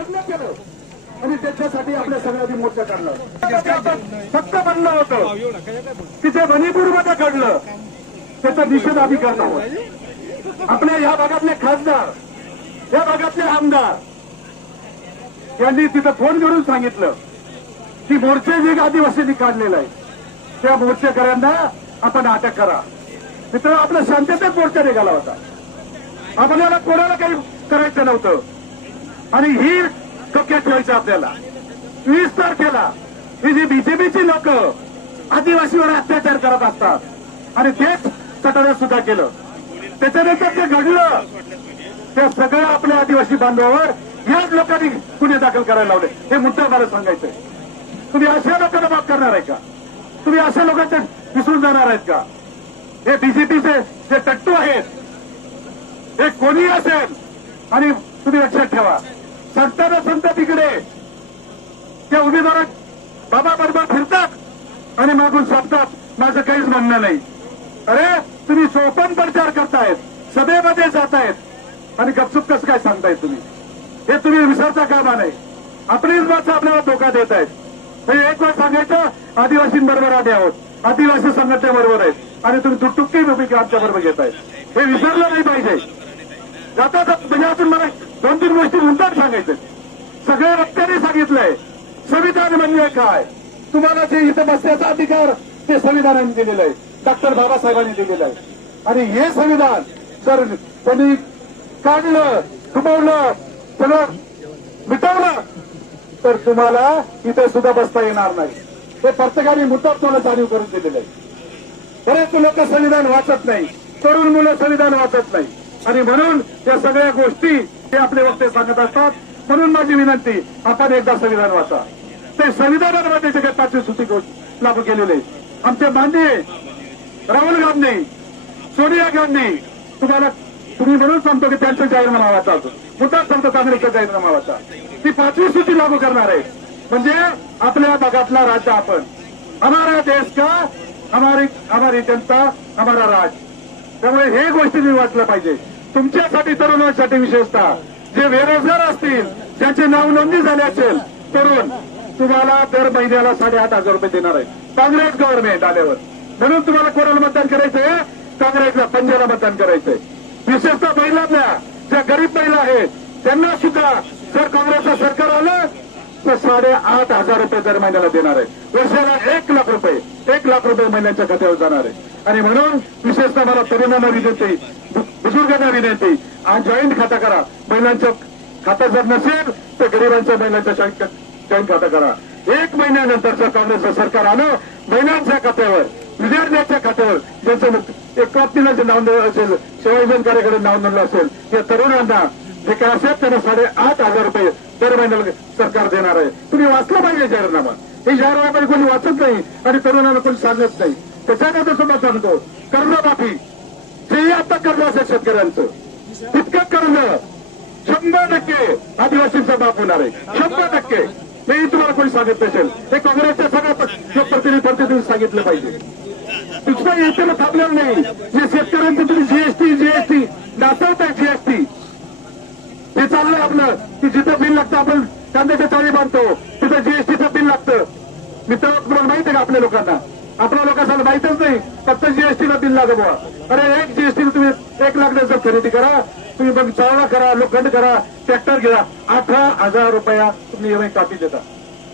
लग्न केलं. आणि त्याच्यासाठी आपल्या सगळ्यांनी मोर्चा काढला. फक्त म्हणणं होतं की जे मणिपूरमध्ये घडलं त्याचा निषेध आम्ही करणार आपल्या या भागातले खासदार या भागातले आमदार यांनी तिथं फोन करून सांगितलं की मोर्चे जे आदिवासींनी काढलेलं आहे त्या मोर्चेकऱ्यांना आपण अटक करा. मित्र आपला शांततेत मोर्चा निघाला होता. आपल्याला कोणाला काही करायचं नव्हतं. आणि ही डोक्यात ठेवायचं आपल्याला. वीस तारखेला ही जी बीजेपीची लोक आदिवासीवर अत्याचार करत असतात. आणि तेच सटाण्यात सुद्धा केलं. त्याच्यानंतर जे घडलं त्या सगळं आपल्या आदिवासी बांधवावर याच लोकांनी गुन्हे दाखल करायला लावले. हे मुद्दा मला सांगायचंय तुम्ही अशा लोकांना माफ करणार आहे का? तुम्ही अशा लोकांच्या विसरून जाणार आहेत का? हे बीजेपीचे जे टट्टू आहेत हे कोणी असेल आणि तुम्ही लक्षात ठेवा. संतांना संत तिकडे त्या उमेदवार बाबा बरोबर फिरतात आणि मागून सांगतात माझं काहीच म्हणणं नाही. अरे तुम्ही सोपन प्रचार करतायत सभेमध्ये जातायत. आणि गपचूप कसं काय सांगतायत तुम्ही? हे तुम्ही विसरता कामा नाही आपलीच माणसं आपल्याला धोका देत आहेत. हे एक वेळ सांगायचं आदिवासींबरोबर आम्ही आहोत. आदिवासी संघटनेबरोबर आहेत. आणि तुम्ही तुटुक्की आमच्या बरोबर घेताय हे विसरलं नाही पाहिजे. जाता म्हणजे अजून मला दोन तीन गोष्टी नंतर सांगायचं. सगळ्या वक्त्यांनी सांगितलंय. संविधान म्हणजे काय? तुम्हाला जे इथं बसण्याचा अधिकार ते संविधानाने दिलेलं आहे. डॉक्टर बाबासाहेबांनी दिलेलं आहे. आणि हे संविधान जर कोणी काढलं डुबवलं सगळं मिटवलं तर तुम्हाला इथे सुद्धा बसता येणार नाही. हे प्रत्येकाने मुद्दा तुम्हाला जाणीव करून दिलेलं आहे. बरेच लोक संविधान वाचत नाही. तरुण मुलं संविधान वाचत नाही. आणि म्हणून या सगळ्या गोष्टी ते आपले वक्ते सांगत असतात. म्हणून माझी विनंती आपण एकदा संविधान वाचा. ते संविधानामध्ये जे काही पाचवी सूची गोष्ट लागू केलेले आमचे माननीय राहुल गांधी सोनिया गांधी तुम्हाला तुम्ही म्हणून सांगतो की त्यांचा जाहीरनामा वाचा मुद्दा सांगतो काँग्रेसचा जाहीरनामा वाचा. ती पाचवी सूची लागू करणार आहे. म्हणजे आपल्या भागातला राज्य आपण. हमारा देश का? हमारी हमारी जनता हमारा राज. त्यामुळे हे गोष्टी मी वाचलं पाहिजे. तुमच्यासाठी तरुणांसाठी विशेषतः. जे बेरोजगार असतील ज्यांची नाव नोंदणी झाली असेल तरुण तुम्हाला दर महिन्याला साडेआठ हजार रुपये देणार आहे काँग्रेस गव्हर्नमेंट आल्यावर. म्हणून तुम्हाला कोणाला मतदान करायचंय? काँग्रेसला पंजाला मतदान करायचंय. विशेषतः महिलांना ज्या गरीब महिला आहेत त्यांना सुद्धा जर काँग्रेसचं सरकार आलं तर साडेआठ हजार रुपये दर महिन्याला देणार आहे वर्षाला एक लाख रुपये एक लाख रुपये महिन्यांच्या खात्यावर जाणार आहे आणि म्हणून विशेषतः मला तरुणांना विनंती बुजुर्गांना विनंती. आज जॉईंट खाता करा. महिलांचं खाता जर नसेल तर गरिबांच्या महिलांच्या जॉईंट खाता करा. एक महिन्यानंतरचं काँग्रेसचं सरकार आलं महिलांच्या खात्यावर विद्यार्थ्यांच्या खात्यावर ज्यांचं एक व्यक्तीला जे नाव असेल शिवाजीन कार्याकडे नाव नोंदलं असेल या तरुणांना जे काय असेल त्यांना साडेआठ हजार रुपये दर महिन्याला सरकार देणार आहे. तुम्ही वाचलं पाहिजे जाहीरनामा. हे जाहीरनामा कोणी वाचत नाही आणि तरुणांना कोणी सांगत नाही. त्याच्यानंतर सुद्धा सांगतो कर्जमाफी. जेही आता कर्ज असेल शेतकऱ्यांचं. तितकं कर्ज शंभर टक्के आदिवासींचा बाप होणार आहे. शंभर टक्के. हेही तुम्हाला कोणी सांगत नसेल हे काँग्रेसच्या सगळ्या लोकप्रतिनिधी प्रतिनिधी सांगितलं पाहिजे. दुसरा येते थांबलेलं नाही. जे शेतकऱ्यांचं तुम्ही जीएसटी जीएसटी नाचवताय जीएसटी हे चाललंय आपलं. की जिथं बिल लागतं आपण कांद्याच्या चाळी बांधतो. तिथं जीएसटीचं बिल लागतं. मित्र तुम्हाला माहिती आहे का आपल्या लोकांना? आपल्या लोकांना माहितच नाही. फक्त जीएसटीला बिल लागत बुवा. अरे एक जीएसटी तुम्ही एक लाख खरेदी करा. तुम्ही मग चावला करा लोखंड करा ट्रॅक्टर घ्या. अठरा हजार रुपया तुम्ही एवढी कापी देता.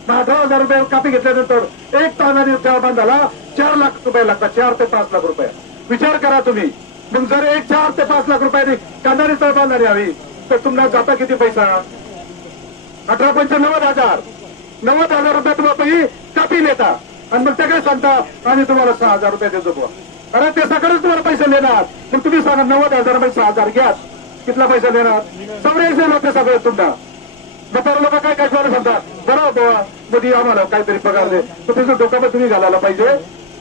मग अठरा हजार रुपये कापी घेतल्यानंतर एक तासाने जेव्हा बांधाला चार लाख रुपये लागतात चार ते पाच लाख रुपये. विचार करा तुम्ही. मग जर एक चार ते पाच लाख रुपयाने कांदारी चळबांधारी हवी तर तुम्हाला जाता किती पैसा? अठरा पंच नव्वद हजार. नव्वद हजार रुपये तुम्हाला कापी लेता आणि मग ते काय सांगता आणि तुम्हाला सहा हजार रुपये देतो बुवा. ते सकाळीच तुम्हाला पैसे देणार. मग तुम्ही सांगा नव्वद हजार रुपये सहा हजार घ्या. कितला पैसा देणार? चौऱ्याऐंशी लोक सगळे तुमचा म्हातारा लोक काय काय करायला सांगतात? बरं बुवा मोदी आम्हाला काहीतरी पगार दे. तर त्याचं डोकं पण तुम्ही घालायला पाहिजे.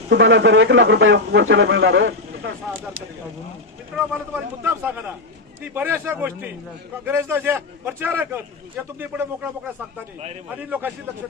तुम्हाला जर एक लाख रुपये वर्षाला मिळणार आहे. मित्र मला तुम्हाला मुद्दाम सांगा ना. बऱ्याचशा गोष्टी. काँग्रेसला जे प्रचारक या जे तुम्ही पुढे मोकळ्या मोकळ्या सांगता नाही. आणि लोकांशी लक्ष